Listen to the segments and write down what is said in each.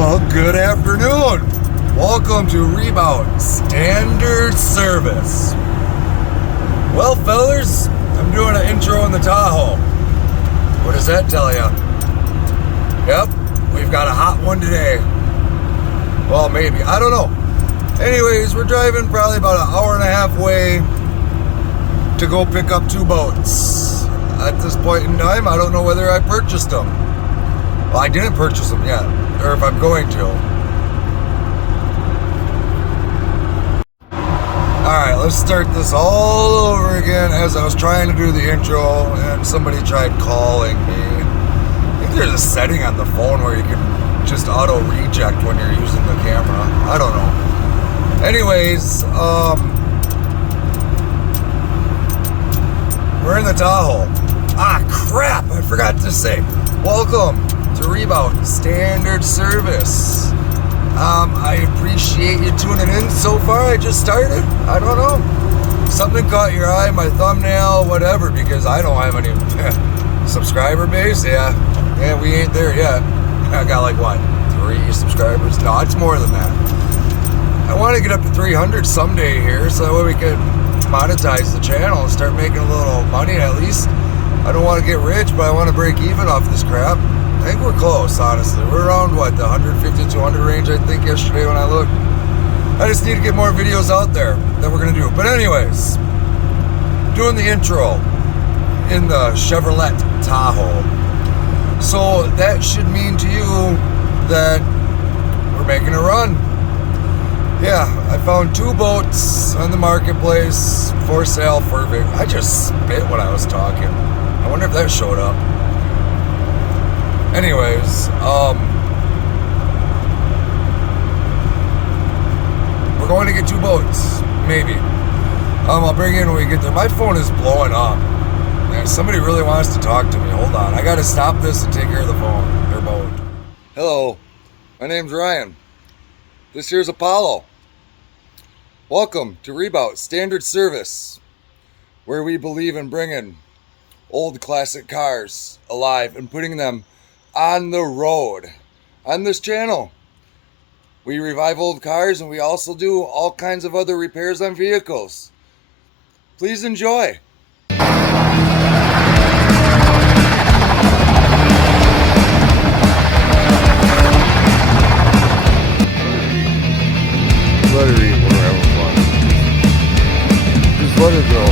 Well, good afternoon. Welcome to Rebound Standard Service. Well, fellas, I'm doing an intro in the Tahoe. What does that tell you? Yep, we've got a hot one today. Well, maybe, I don't know. Anyways, we're driving probably about an hour and a half way to go pick up two boats. At this point in time, I don't know whether I purchased them. Well, I didn't purchase them yet, or if I'm going to. Alright, let's start this all over again as I was trying to do the intro and somebody tried calling me. I think there's a setting on the phone where you can just auto reject when you're using the camera. I don't know. Anyways, we're in the Tahoe. Ah, crap, I forgot to say. Welcome to Rebound Standard Service. I appreciate you tuning in so far. I just started. I don't know. Something caught your eye, my thumbnail, whatever, because I don't have any subscriber base. Yeah, we ain't there yet. I got like, what, 3 subscribers? No, it's more than that. I want to get up to 300 someday here so that way we can monetize the channel and start making a little money at least. I don't want to get rich, but I want to break even off this crap. I think we're close, honestly. We're around, what, the 150, 200 range, I think, yesterday when I looked. I just need to get more videos out there that we're going to do. But anyways, doing the intro in the Chevrolet Tahoe. So that should mean to you that we're making a run. Yeah, I found 2 boats on the marketplace for sale for... I just spit when I was talking. I wonder if that showed up. Anyways, we're going to get 2 boats, maybe. I'll bring in when we get there. My phone is blowing up. Man, somebody really wants to talk to me. Hold on, I gotta stop this and take care of the phone, or boat. Hello, my name's Ryan. This here's Apollo. Welcome to Rebound Standard Service, where we believe in bringing old classic cars alive and putting them on the road. On this channel, we revive old cars and we also do all kinds of other repairs on vehicles. Please enjoy. Let her eat wherever fun. Just let her go.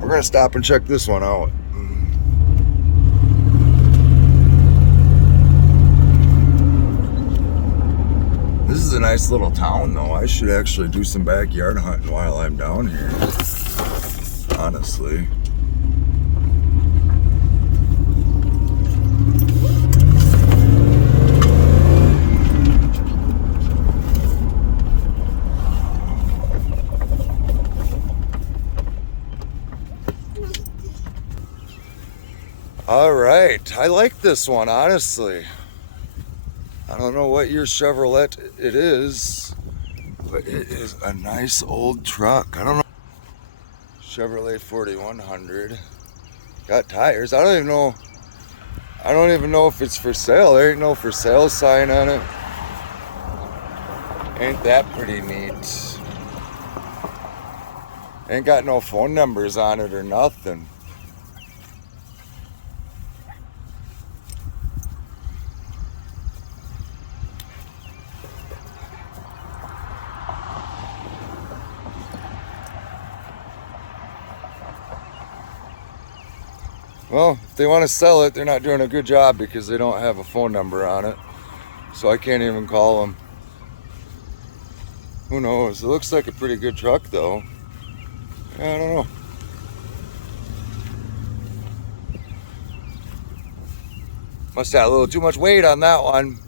We're gonna stop and check this one out. This is a nice little town though. I should actually do some backyard hunting while I'm down here, honestly. All right, I like this one, honestly. I don't know what your Chevrolet it is, but it is a nice old truck. I don't know. Chevrolet 4100. Got tires. I don't even know if it's for sale. There ain't no for sale sign on it. Ain't that pretty neat? Ain't got no phone numbers on it or nothing. Well, if they want to sell it, they're not doing a good job because they don't have a phone number on it. So I can't even call them. Who knows? It looks like a pretty good truck though. I don't know. Must have a little too much weight on that one.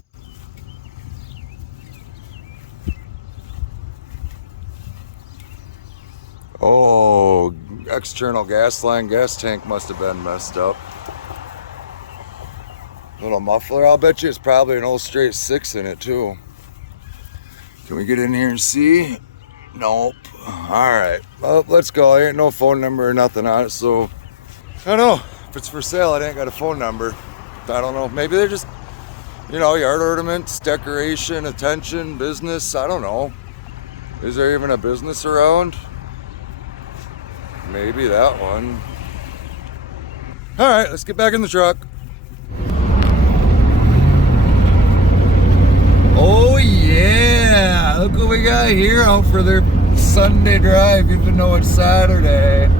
Oh, external gas line, gas tank must have been messed up. Little muffler, I'll bet you it's probably an old straight 6 in it too. Can we get in here and see? Nope. Alright, well, let's go. There ain't no phone number or nothing on it, so I don't know. If it's for sale, it ain't got a phone number. I don't know. Maybe they're just, you know, yard ornaments, decoration, attention, business. I don't know. Is there even a business around? Maybe that one. Alright, let's get back in the truck. Oh yeah! Look what we got here out for their Sunday drive, even though it's Saturday.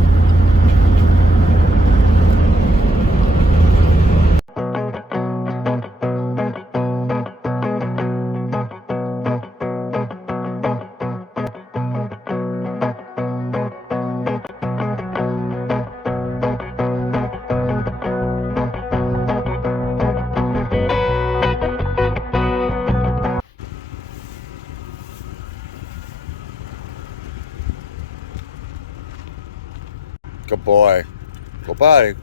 Good boy. Go body.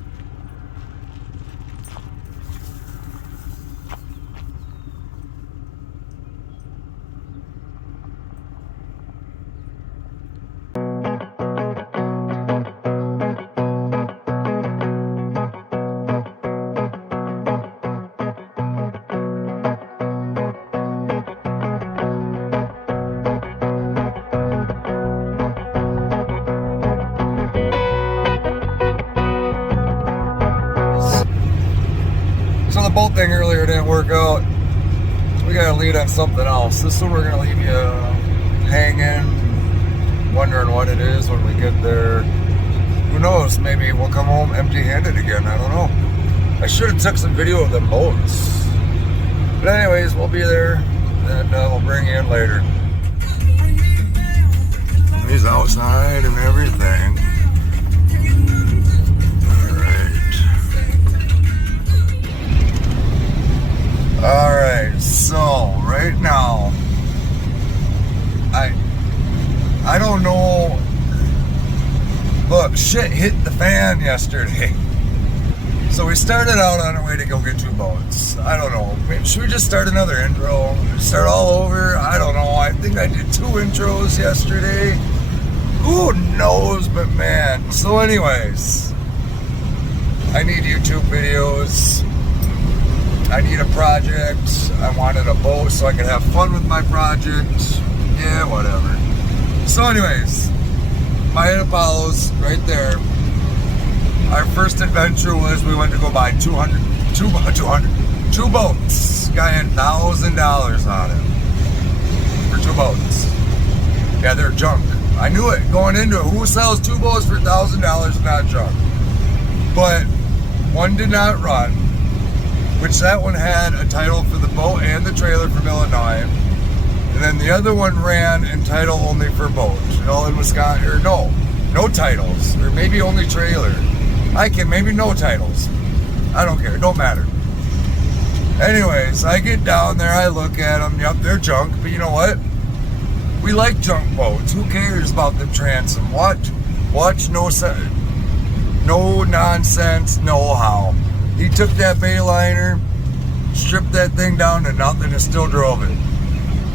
So the bolt thing earlier didn't work out. We got to lead on something else. This one we're going to leave you hanging, wondering what it is when we get there. Who knows? Maybe we'll come home empty-handed again. I don't know. I should have took some video of them boats. But anyways, we'll be there, and we'll bring you in later. He's outside and everything. Alright, so right now I don't know. Look, shit hit the fan yesterday. So we started out on our way to go get 2 boats. I don't know. Maybe, should we just start another intro? Start all over? I don't know. I think I did 2 intros yesterday. Who knows, but man. So anyways, I need YouTube videos. I need a project. I wanted a boat so I could have fun with my project. Yeah, whatever. So anyways, my Apollo's right there. Our first adventure was we went to go buy 2 boats. Guy had $1,000 on it for 2 boats. Yeah, they're junk. I knew it going into it. Who sells 2 boats for $1,000 not junk? But one did not run. Which that one had a title for the boat and the trailer from Illinois. And then the other one ran in title only for boat. All in Wisconsin, or no titles. Or maybe only trailer. Maybe no titles. I don't care, it don't matter. Anyways, I get down there, I look at them. Yep, they're junk, but you know what? We like junk boats. Who cares about the transom? Watch NoNonsenseKnowHow. He took that Bayliner, stripped that thing down to nothing and still drove it.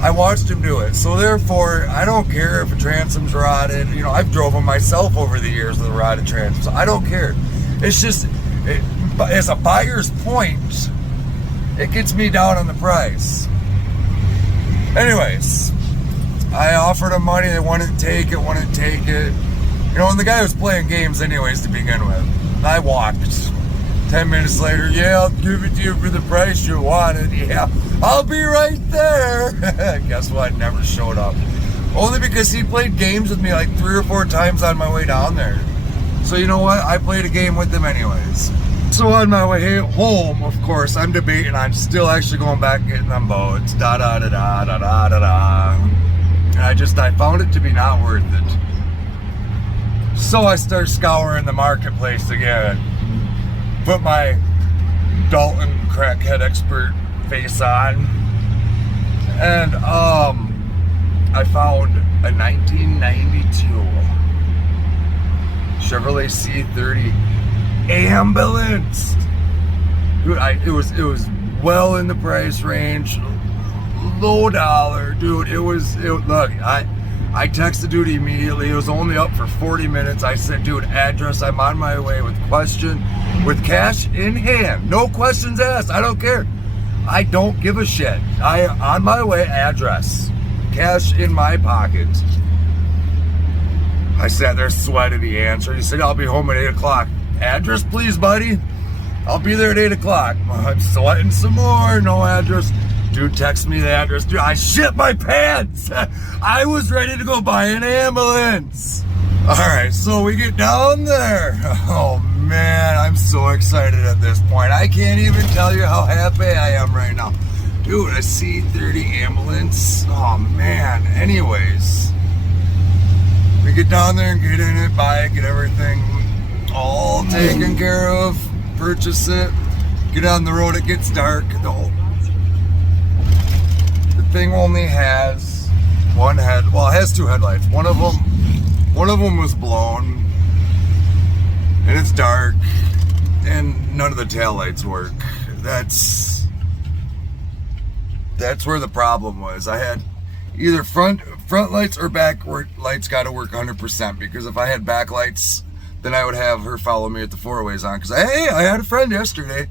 I watched him do it. So therefore, I don't care if a transom's rotted. You know, I've drove them myself over the years with a rotted transom. So I don't care. It's just, as a buyer's point, it gets me down on the price. Anyways, I offered them money. They wouldn't take it. You know, and the guy was playing games anyways to begin with. I walked. 10 minutes later, yeah, I'll give it to you for the price you wanted. Yeah, I'll be right there. Guess what? Never showed up. Only because he played games with me like 3 or 4 times on my way down there. So you know what? I played a game with him anyways. So on my way home, of course, I'm debating on still actually going back and getting them boats. Da da da da da da da da. And I found it to be not worth it. So I start scouring the marketplace again. Put my Dalton crackhead expert face on. And I found a 1992 Chevrolet C30 ambulance. Dude, it was well in the price range, low dollar, dude. Look, I texted dude immediately. It was only up for 40 minutes. I said, dude, address, I'm on my way with cash in hand. No questions asked. I don't care. I don't give a shit. On my way, address. Cash in my pocket. I sat there sweating the answer. He said, I'll be home at 8 o'clock. Address, please, buddy. I'll be there at 8 o'clock. I'm sweating some more. No address. Dude, text me the address. Dude, I shit my pants. I was ready to go buy an ambulance. All right, so we get down there. Oh, man, I'm so excited at this point. I can't even tell you how happy I am right now. Dude, a C30 ambulance. Oh, man. Anyways, we get down there and get in it, buy it, get everything all taken care of, purchase it, get on the road, it gets dark. The thing only has one head, well, it has two headlights. One of them was blown, and it's dark, and none of the taillights work. That's where the problem was. I had either front lights or back lights got to work 100%, because if I had back lights, then I would have her follow me at the four-ways on. Because I had a friend yesterday.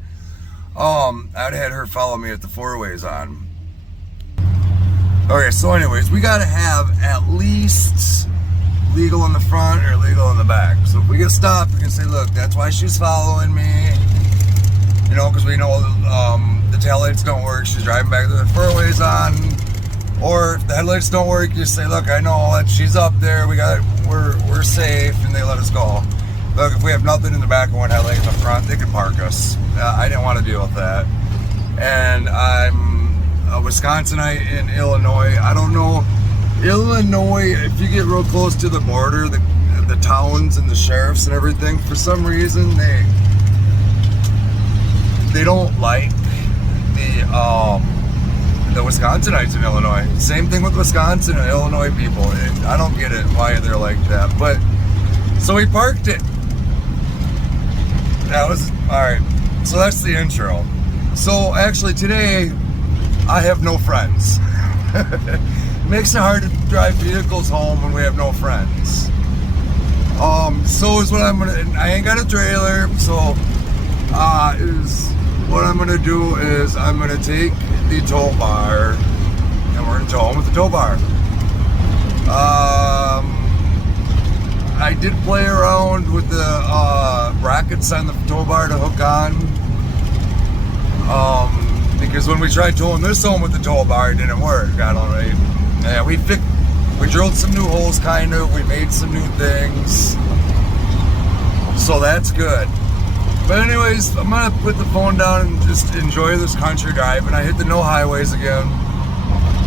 I'd had her follow me at the four-ways on. Okay, so anyways, we got to have at least legal in the front or legal in the back. So if we get stopped, we can say, look, that's why she's following me. You know, because we know the taillights don't work. She's driving back to the four-ways on. Or if the headlights don't work, you say, look, I know that she's up there. We're safe, and they let us go. Look, if we have nothing in the back and one headlight in the front, they can park us. I didn't want to deal with that. And I'm a Wisconsinite in Illinois. I don't know, Illinois, if you get real close to the border, the towns and the sheriffs and everything, for some reason, they don't like the Wisconsinites in Illinois. Same thing with Wisconsin and Illinois people. I don't get it why they're like that. But so we parked it. That was all right. So that's the intro. So actually today I have no friends. It makes it hard to drive vehicles home when we have no friends. So is what I ain't got a trailer, so what I'm gonna do is I'm gonna take the tow bar and we're gonna tow home with the tow bar. I did play around with the brackets on the tow bar to hook on, because when we tried towing this home with the tow bar, it didn't work. I don't know. Yeah, we drilled some new holes, kind of. We made some new things, so that's good. But anyways, I'm gonna put the phone down and just enjoy this country drive. And I hit the no highways again.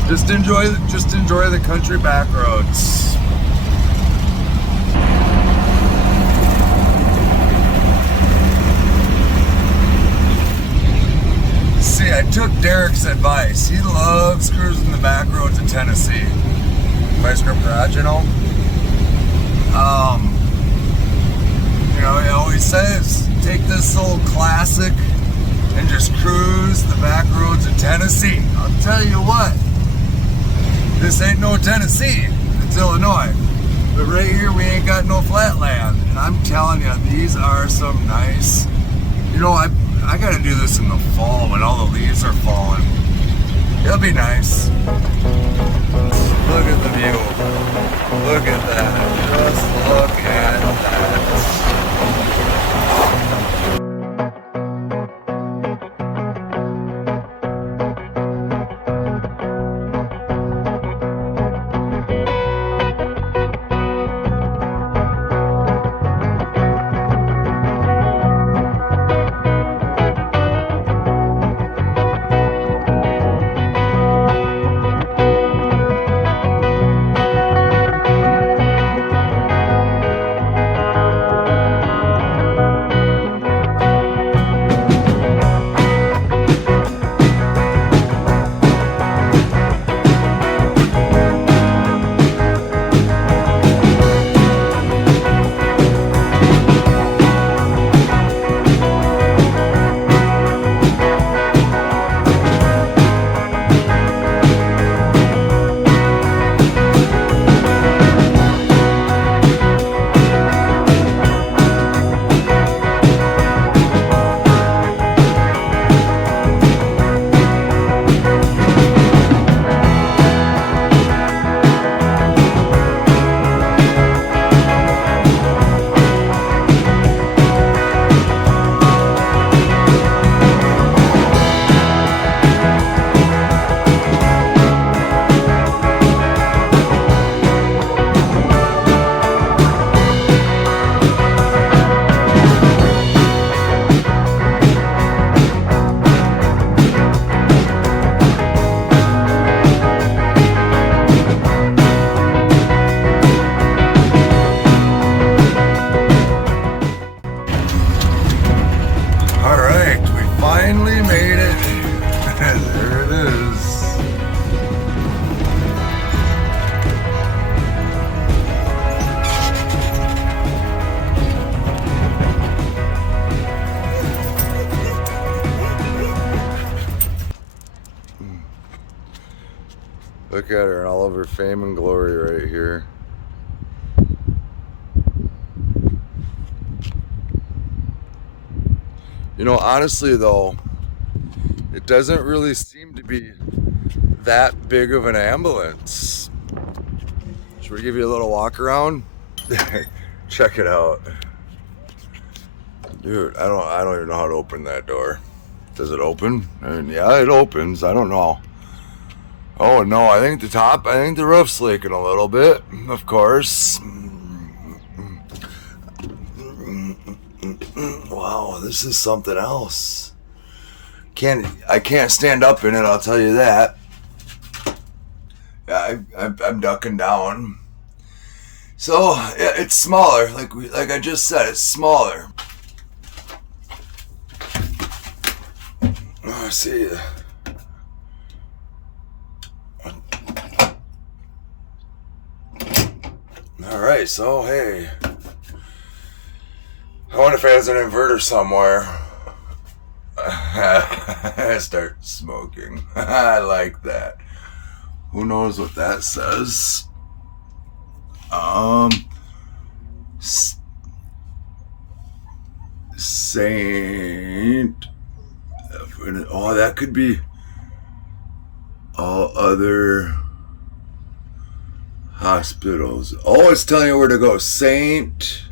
Just enjoy the country back roads. See, I took Derek's advice. He loves cruising the back roads of Tennessee. Vice Grip Garage, you know. He always says, take this old classic and just cruise the back roads of Tennessee. I'll tell you what, this ain't no Tennessee, it's Illinois. But right here, we ain't got no flat land. And I'm telling you, these are some nice, I gotta do this in the fall when all the leaves are falling. It'll be nice. Look at the view. Look at that. Just look at that. finally made it. There it is. Look at her in all of her fame and glory right here. You know, honestly though, it doesn't really seem to be that big of an ambulance. Should we give you a little walk around? Check it out. Dude, I don't even know how to open that door. Does it open? I mean, yeah, it opens. I don't know. Oh no, I think the roof's leaking a little bit, of course. Wow, this is something else. I can't stand up in it, I'll tell you that. Yeah, I'm ducking down. So yeah, it's smaller, like I just said, it's smaller. Oh, I see. All right, so hey, I wonder if it has an inverter somewhere. I start smoking. I like that. Who knows what that says? Saint. Oh, that could be all other hospitals. Oh, it's telling you where to go. Saint.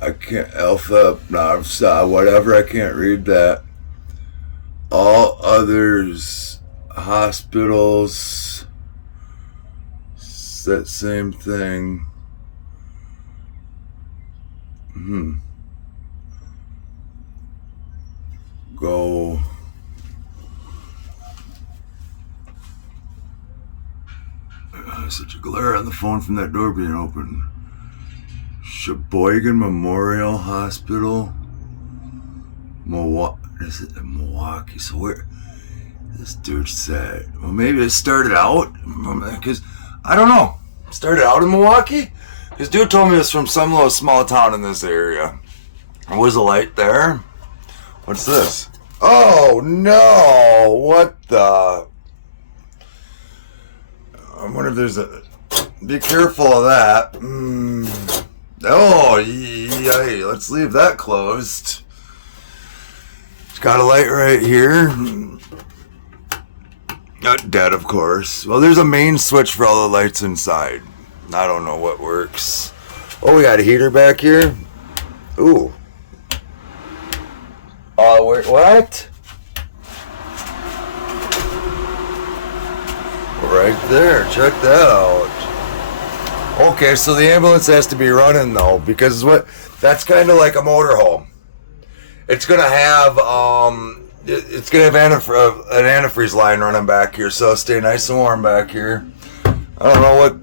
I can't. Alpha. Navsa. Whatever. I can't read that. All others. Hospitals. It's that same thing. Go. Such a glare on the phone from that door being open. Sheboygan Memorial Hospital. Is it in Milwaukee? So where? This dude said, well, maybe it started out, because I don't know. Started out in Milwaukee? This dude told me it was from some little small town in this area. Was a light there? What's this? Oh no! What the? I wonder if there's a. Be careful of that. Oh, yeah. Let's leave that closed. It's got a light right here. Not dead, of course. Well, there's a main switch for all the lights inside. I don't know what works. Oh, we got a heater back here. Ooh. Oh, wait, what? Right there. Check that out. Okay, so the ambulance has to be running though, because that's kind of like a motorhome. It's gonna have an antifreeze line running back here, so stay nice and warm back here. I don't know what.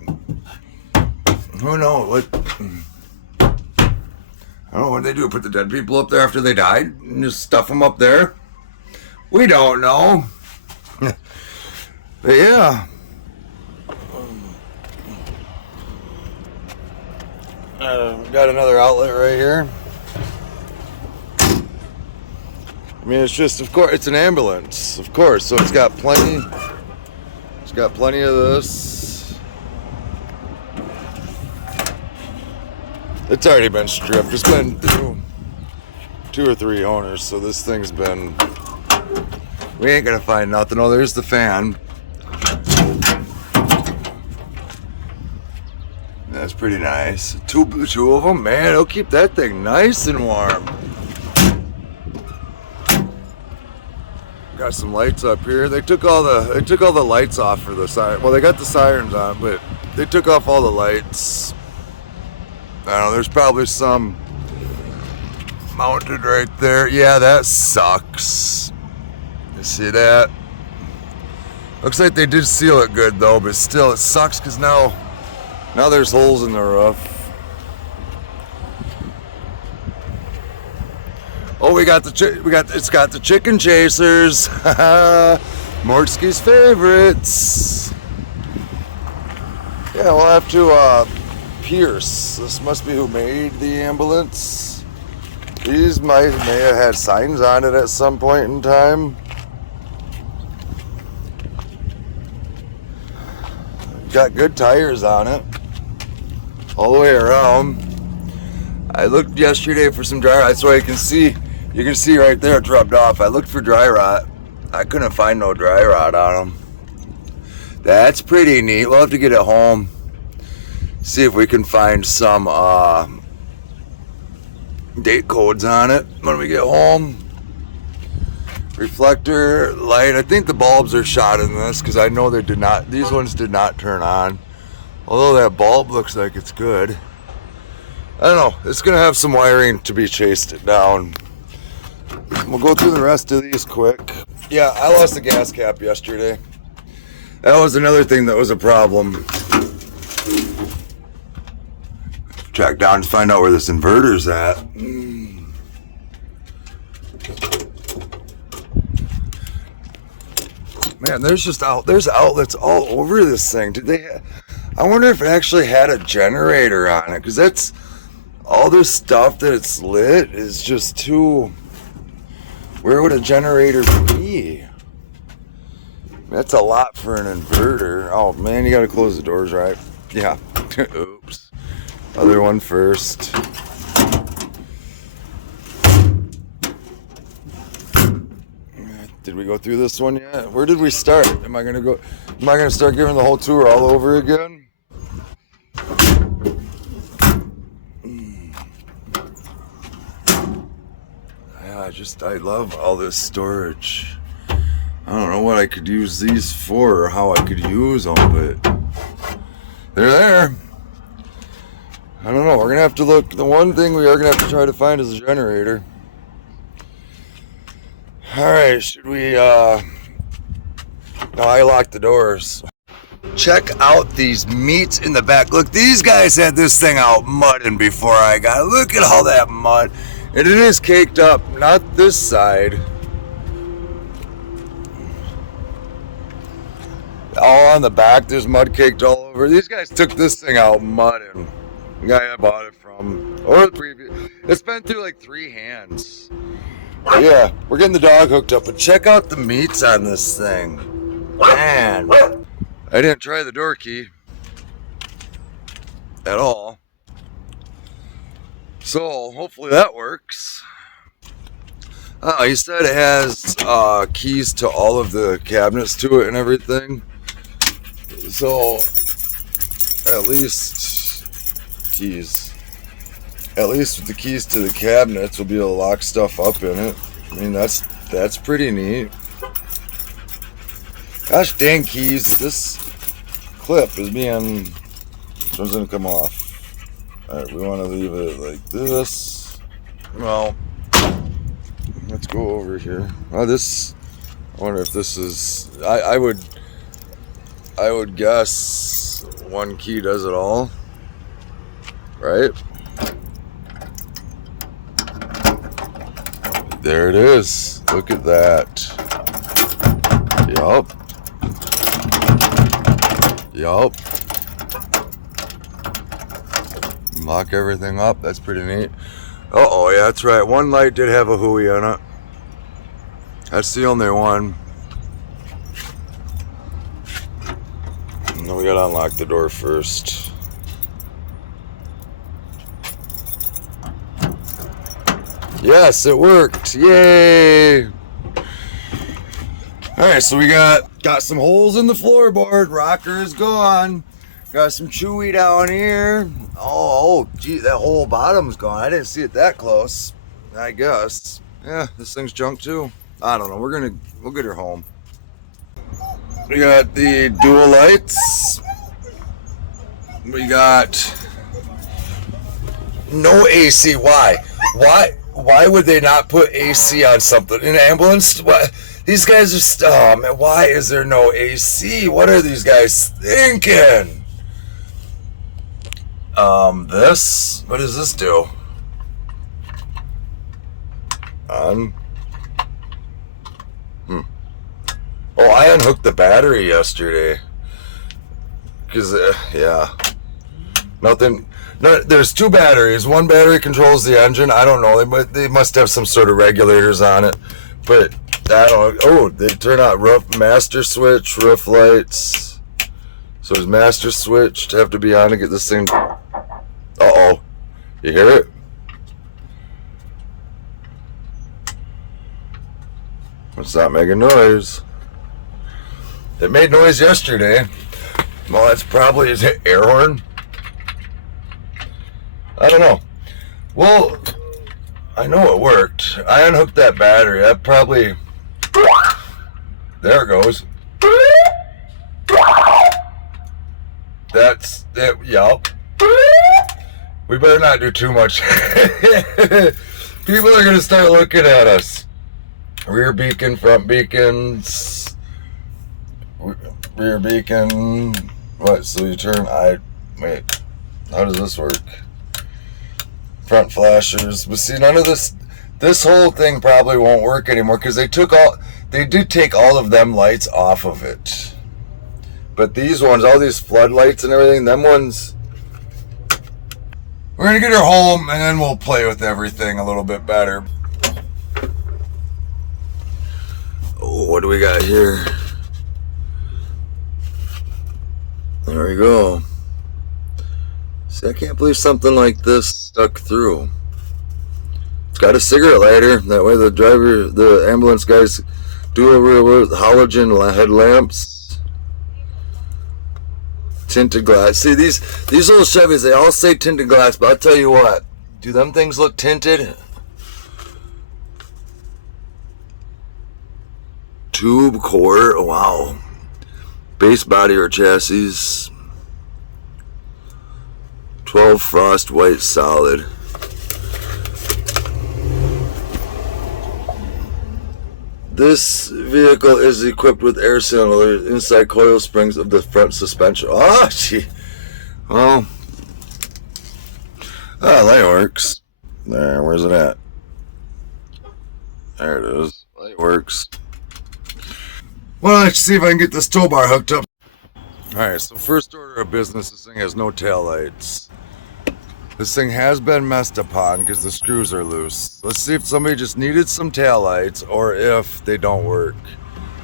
Who knows what? I don't know what they do. Put the dead people up there after they died and just stuff them up there. We don't know. But yeah. Got another outlet right here. I mean, it's just, of course, it's an ambulance, of course, so it's got plenty. It's got plenty of this. It's already been stripped. It's been through 2 or 3 owners, so this thing's been. We ain't gonna find nothing. Oh, there's the fan. That's pretty nice. Two of them, man. It'll keep that thing nice and warm. Got some lights up here. They took all the lights off for the siren. Well, they got the sirens on, but they took off all the lights. I don't know. There's probably some mounted right there. Yeah, that sucks. You see that? Looks like they did seal it good though, but still, it sucks because now there's holes in the roof. Oh, it's got the chicken chasers. Mortke's favorites. Yeah, we'll have to Pierce. This must be who made the ambulance. These may have had signs on it at some point in time. Got good tires on it all the way around. I looked yesterday for some dry rot, so you can see right there it's rubbed off. I looked for dry rot. I couldn't find no dry rot on them. That's pretty neat. We'll have to get it home, see if we can find some date codes on it when we get home. Reflector light. I think the bulbs are shot in this because I know they did not. These ones did not turn on. Although that bulb looks like it's good. I don't know. It's gonna have some wiring to be chased down. We'll go through the rest of these quick. Yeah, I lost the gas cap yesterday. That was another thing that was a problem. Track down to find out where this inverter's at. Man, there's outlets all over this thing. I wonder if it actually had a generator on it, because that's all this stuff that it's lit is just too. Where would a generator be? That's a lot for an inverter. Oh man, you gotta close the doors, right? Yeah. Oops. Other one first. Did we go through this one yet? Where did we start? Am I gonna start giving the whole tour all over again? Yeah, I love all this storage. I don't know what I could use these for or how I could use them, but they're there. I don't know. We're gonna have to look. The one thing we are gonna have to try to find is a generator. Alright, should we, no, I locked the doors. Check out these meats in the back. Look, these guys had this thing out mudding before I got it. Look at all that mud. And it is caked up, not this side. All on the back, there's mud caked all over. These guys took this thing out mudding. The guy I bought it from, or the previous, it's been through like 3 hands. Yeah, we're getting the dog hooked up, but check out the meats on this thing. Man, I didn't try the door key at all. So, hopefully that works. Oh, he said it has keys to all of the cabinets to it and everything. So, at least keys. At least with the keys to the cabinets, we'll be able to lock stuff up in it. I mean, that's pretty neat. Gosh dang keys, this clip is being, this one's gonna come off. Alright, we want to leave it like this. Well, let's go over here. Oh, this, I wonder if this is, I would guess one key does it all. Right? There it is. Look at that. Yup. Yup. Lock everything up. That's pretty neat. Uh-oh, yeah, that's right. One light did have a hooey on it. That's the only one. And then we gotta unlock the door first. Yes, it worked. Yay! Alright, so we got some holes in the floorboard. Rocker is gone. Got some chewy down here. Oh, gee, that whole bottom's gone. I didn't see it that close. I guess. Yeah, this thing's junk too. I don't know. We'll get her home. We got the dual lights. We got no AC. Why? Why would they not put AC on something? An ambulance? What? These guys are, oh man, why is there no AC? What are these guys thinking? What does this do? On. Oh, I unhooked the battery yesterday. Because, yeah. Nothing. No, there's two batteries. One battery controls the engine. I don't know. They must have some sort of regulators on it. But, I don't know. Oh, they turn out master switch, roof lights. So there's master switch to have to be on to get this thing. Uh-oh. You hear it? It's not making noise. It made noise yesterday. Well, that's probably his air horn. I don't know. Well, I know it worked. I unhooked that battery. That probably... There it goes. That's it. Yup. We better not do too much. People are going to start looking at us. Rear beacon, front beacons. Rear beacon. What? So you turn... Wait. How does this work? Front flashers. But see, none of this... This whole thing probably won't work anymore because they did take all of them lights off of it. But these ones, all these floodlights and everything, them ones... We're going to get her home and then we'll play with everything a little bit better. Oh, what do we got here? There we go. See, I can't believe something like this stuck through. It's got a cigarette lighter. That way the ambulance guys do over with halogen headlamps. Tinted glass. See, these little Chevys, they all say tinted glass, but I'll tell you what. Do them things look tinted? Tube core, oh, wow. Base body or chassis. 12 frost white solid. This vehicle is equipped with air cylinders inside coil springs of the front suspension. Oh, gee. Well, light works. There, where's it at? There it is. Light works. Well, let's see if I can get this tow bar hooked up. Alright, so first order of business, this thing has no tail lights. This thing has been messed upon because the screws are loose. Let's see if somebody just needed some tail lights or if they don't work.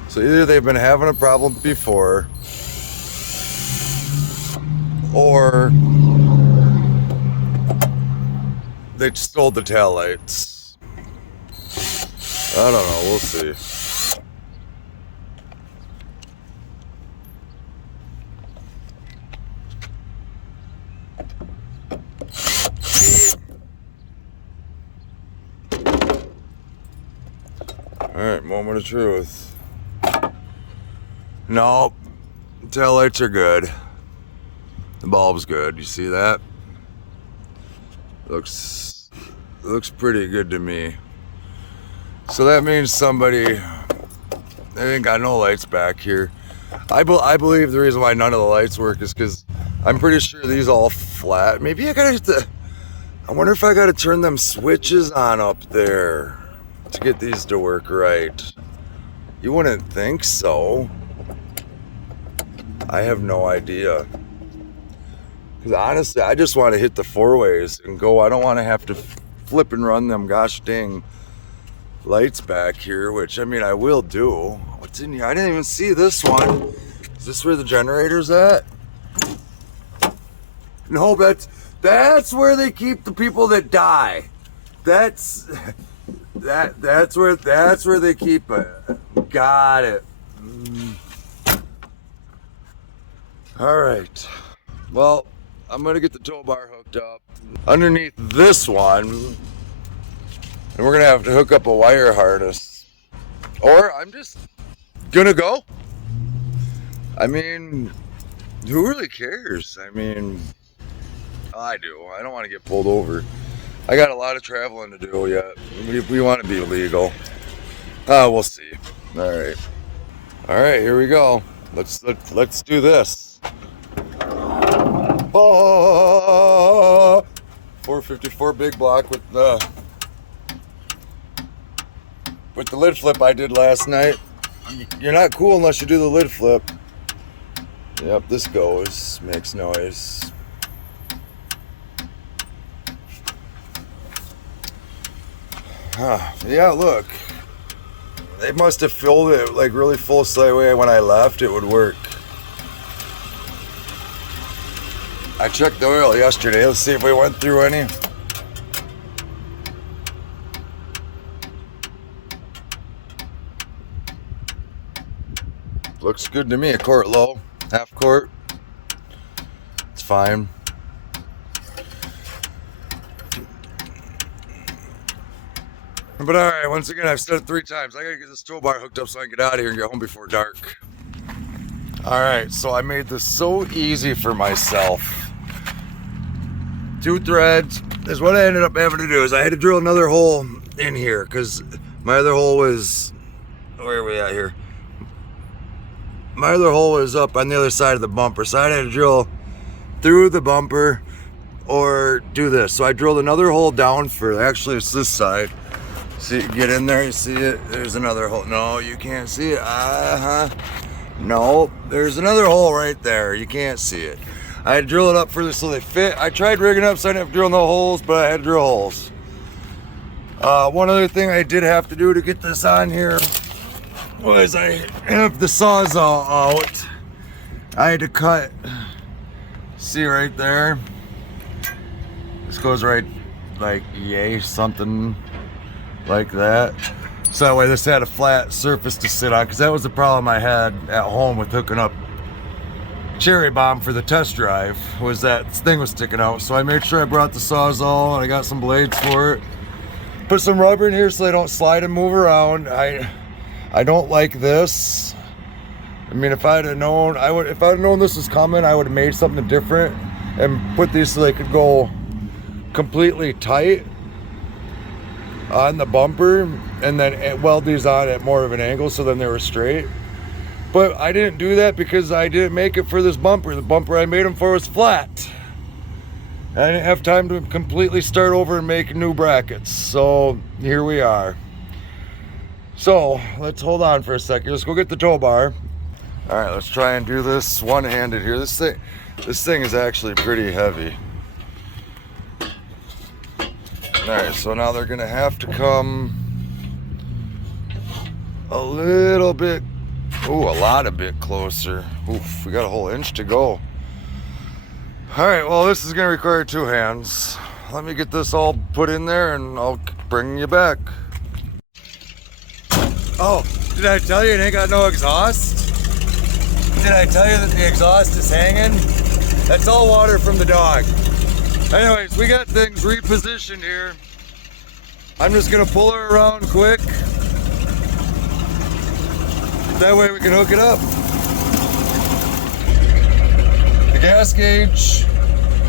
So either they've been having a problem before or they stole the tail lights. I don't know, we'll see. Alright, moment of truth. No, tail lights are good. The bulb's good. You see that? Looks pretty good to me. So that means somebody, they ain't got no lights back here. I believe the reason why none of the lights work is because I'm pretty sure these all flat. Maybe I wonder if I gotta turn them switches on up there to get these to work right. You wouldn't think so. I have no idea. Because honestly, I just want to hit the four ways and go. I don't want to have to flip and run them gosh dang lights back here, which I mean I will do. What's in here? I didn't even see this one. Is this where the generator's at? No, that's where they keep the people that die. That's where they keep it. Got it. All right. Well, I'm gonna get the tow bar hooked up underneath this one, and we're gonna have to hook up a wire harness. Or I'm just gonna go. I mean, who really cares? I mean, I do. I don't want to get pulled over. I got a lot of traveling to do yet. We want to be legal. We'll see. All right, here we go. Let's do this. 454 big block with the with the lid flip I did last night. You're not cool unless you do the lid flip. Yep, this goes, makes noise. Yeah, look. They must have filled it like really full so that way when I left it would work. I checked the oil yesterday. Let's see if we went through any. Looks good to me. A quart low, half quart. It's fine. But alright, once again, I've said it 3 times. I gotta get this tow bar hooked up so I can get out of here and get home before dark. Alright, so I made this so easy for myself. 2 threads is what I ended up having to do. Is I had to drill another hole in here because my other hole was, where are we at here? My other hole was up on the other side of the bumper, so I had to drill through the bumper or do this. So I drilled another hole down for, actually it's this side. See, get in there, you see it? There's another hole. No, you can't see it. No, there's another hole right there. You can't see it. I had to drill it up further so they fit. I tried rigging up so I didn't have to drill no holes, but I had to drill holes. One other thing I did have to do to get this on here was I have the Sawzall out. I had to cut, see right there? This goes right like yay, something like that. So that way this had a flat surface to sit on, because that was the problem I had at home with hooking up Cherry Bomb for the test drive, was that thing was sticking out. So I made sure I brought the Sawzall and I got some blades for it. Put some rubber in here so they don't slide and move around. I don't like this. I mean, if I'd have known, if I'd known this was coming, I would have made something different and put these so they could go completely tight on the bumper and then weld these on at more of an angle so then they were straight. But I didn't do that because I didn't make it for this bumper. The bumper I made them for was flat. I didn't have time to completely start over and make new brackets. So here we are. So let's hold on for a second. Let's go get the tow bar. All right, let's try and do this one-handed here. This thing is actually pretty heavy. All right, so now they're gonna have to come a little bit, a lot of bit closer. Oof, we got a whole inch to go. All right, well, this is gonna require 2 hands. Let me get this all put in there and I'll bring you back. Oh, did I tell you it ain't got no exhaust? Did I tell you that the exhaust is hanging? That's all water from the dog. Anyways, we got things repositioned here. I'm just gonna pull her around quick. That way we can hook it up. The gas gauge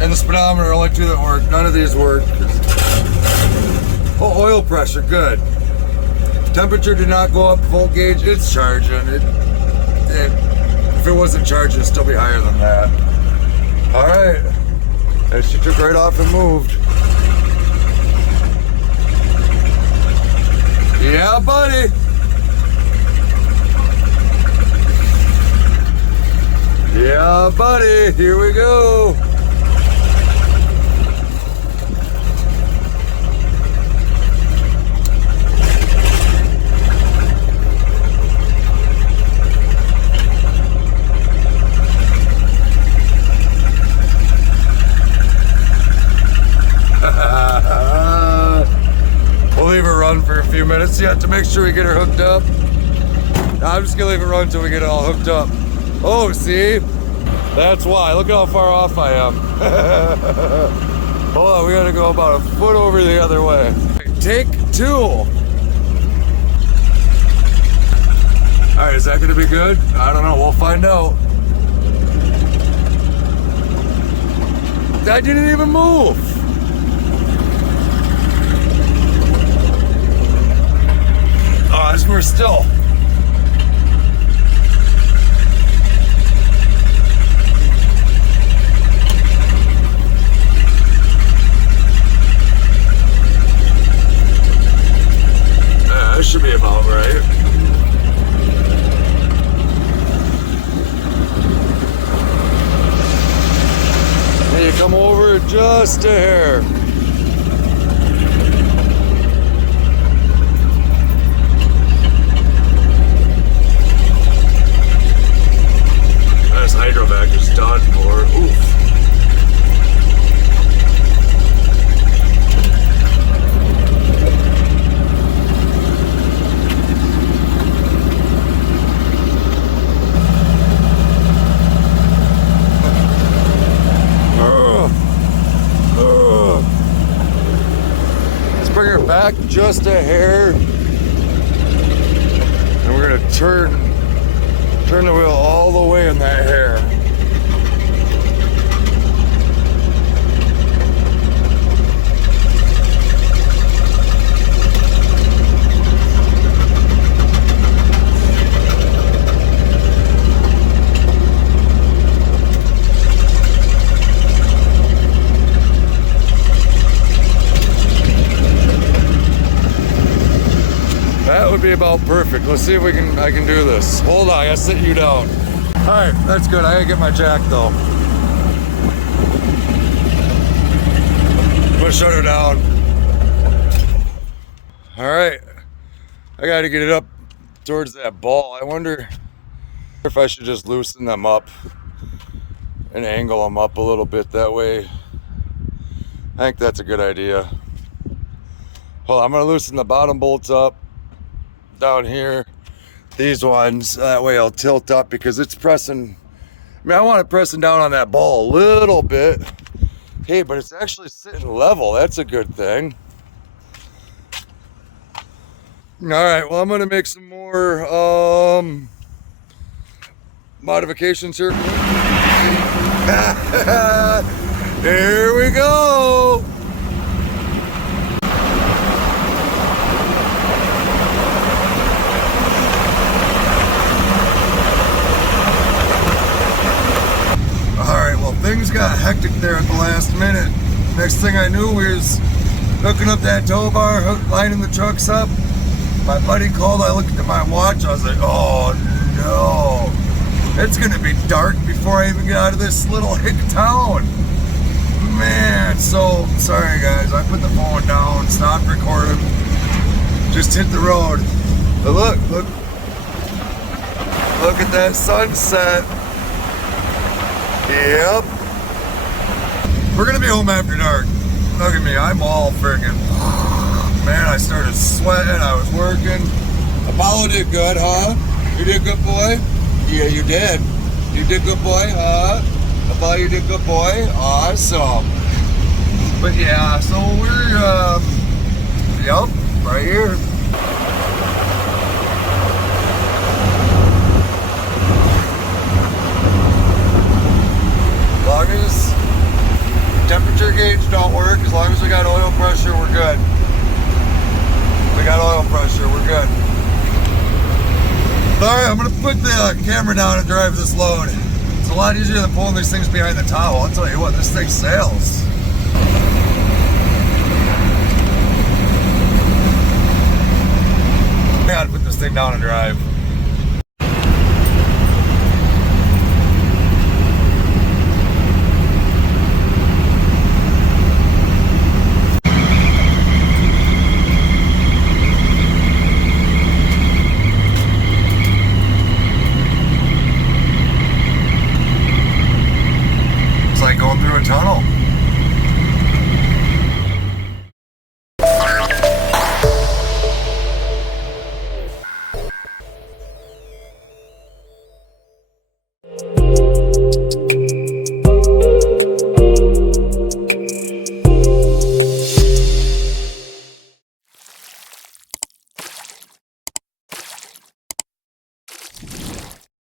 and the speedometer are only 2 that work. None of these work. Oh, oil pressure, good. Temperature did not go up. Volt gauge, it's charging. If it wasn't charging, it'd still be higher than that. All right. And she took right off and moved. Yeah, buddy. Yeah, buddy. Here we go. We'll leave her run for a few minutes yet to make sure we get her hooked up. I'm just gonna leave it run until we get it all hooked up. Oh, see? That's why. Look how far off I am. Hold on, we gotta go about a foot over the other way. Take 2. All right, is that gonna be good? I don't know, we'll find out. That didn't even move. Oh, we're still. should be about right. And you come over just a hair. This hydrovac is done for. Oof. Let's bring her back just a hair. And we're gonna turn the wheel all the way in that hair. That would be about perfect. Let's see if I can do this. Hold on, I gotta sit you down. All right, that's good. I gotta get my jack though. I'm gonna shut her down. All right, I gotta get it up towards that ball. I wonder if I should just loosen them up and angle them up a little bit that way. I think that's a good idea. Hold on, I'm gonna loosen the bottom bolts up down here, these ones, that way I'll tilt up because it's pressing. I mean, I want it pressing down on that ball a little bit. Hey, but it's actually sitting level. That's a good thing. All right, well, I'm gonna make some more modifications here. Here we go. Things got hectic there at the last minute. Next thing I knew, we was hooking up that tow bar, lining the trucks up. My buddy called, I looked at my watch, I was like, oh no. It's gonna be dark before I even get out of this little hick town. Man, so sorry guys, I put the phone down, stopped recording, just hit the road. But look at that sunset. Yep. We're gonna be home after dark. Look at me, I'm all friggin'. Man, I started sweating, I was working. Apollo did good, huh? You did good, boy? Yeah, you did. You did good, boy, huh? Apollo, you did good, boy? Awesome. But yeah, so we're, yep, right here. As long as temperature gauge don't work, as long as we got oil pressure, we're good. We got oil pressure, we're good. Alright, I'm gonna put the camera down and drive this load. It's a lot easier than pulling these things behind the towel. I'll tell you what, this thing sails. I gotta put this thing down and drive.